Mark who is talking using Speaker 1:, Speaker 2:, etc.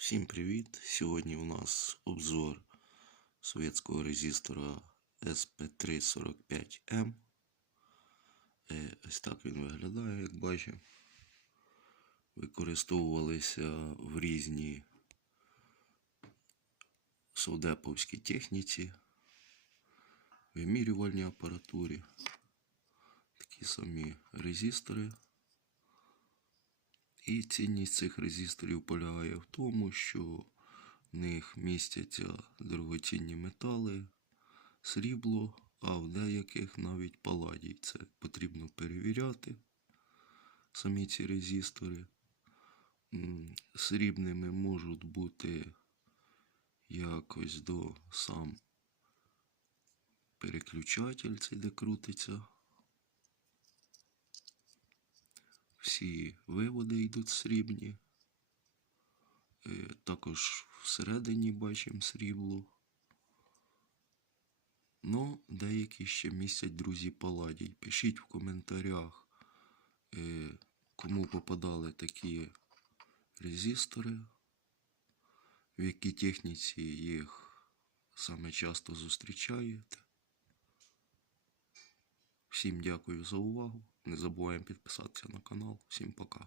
Speaker 1: Всім привіт! Сьогодні у нас обзор совєтського резистора SP345M. Е, Ось так він виглядає, як бачимо. Використовувалися в різній совдеповській техніці, вимірювальній апаратурі. Такі самі резистори. І цінність цих резисторів полягає в тому, що в них містяться дорогоцінні метали, срібло, а в деяких навіть паладій. Це потрібно перевіряти самі ці резистори. Срібними можуть бути якось до сам переключатель, цей де крутиться. Всі виводи йдуть срібні. Е, Також всередині бачимо срібло. Ну, деякі ще містять, друзі, паладій. Пишіть в коментарях, е, кому попадали такі резистори, в якій техніці їх саме часто зустрічаєте. Всім дякую за увагу. Не забуваємо підписатися на канал. Всім пока.